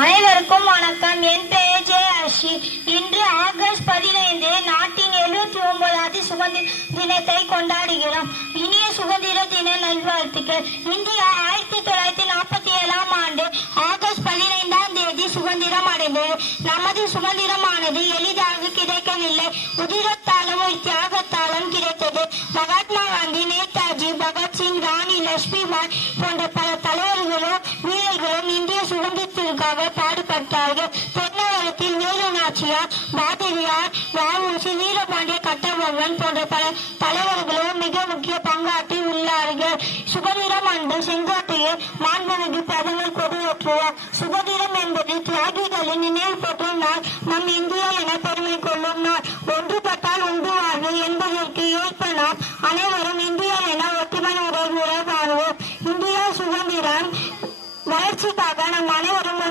அனைவருக்கும் வணக்கம். என் பெயர் ஜே அஷி. இன்று ஆகஸ்ட் 15 நாட்டின் 79வது சுதந்திர தினத்தை கொண்டாடுகிறோம். இனிய சுதந்திர தின நல்வாழ்த்துக்கள். இந்தியா 1947ஆம் ஆண்டு ஆகஸ்ட் 15ஆம் தேதி சுதந்திரம் அடைந்தது. நமது சுதந்திரமானது எளிதாக கிடைக்கவில்லை. உதிரத்தாலும் ஒரு தியாகத்தாலும் கிடைத்தது. மகாத்மா காந்தி, நேதாஜி, பகத்சிங், ராணி லட்சுமிபாய் போன்ற பல தலைவர்களும் வீரர்களும் இந்திய சுதந்திரத்திற்காக பாடுபட்டார்கள். தென்னகரத்தில் வேலு நாச்சியார், பாதிரியார், வ.உ.சி., வீரபாண்டிய கட்டபொம்மன் போன்ற பல தலைவர்களும் மிக முக்கிய பங்காற்றி உள்ளார்கள். சுதந்திரம் அன்று செங்கோட்டையில் மாண்புமிகு பிரதமர் கொடியேற்றுவார். சுதந்திரம் என்பது தியாகிகளின் நினைவு பெற்றும் நாள். நம் இந்தியா என பெருமை கொள்ளும் நாள். ஒன்றுபட்டால் உண்டு வாழ்வு என்பதற்கு ஏற்ப நாம் அனைவரும் இந்தியா என ஒற்றுமை உறவு வாழ்வோம். இந்தியா சுதந்திரம் வளர்ச்சிக்காக நம் அனைவரும்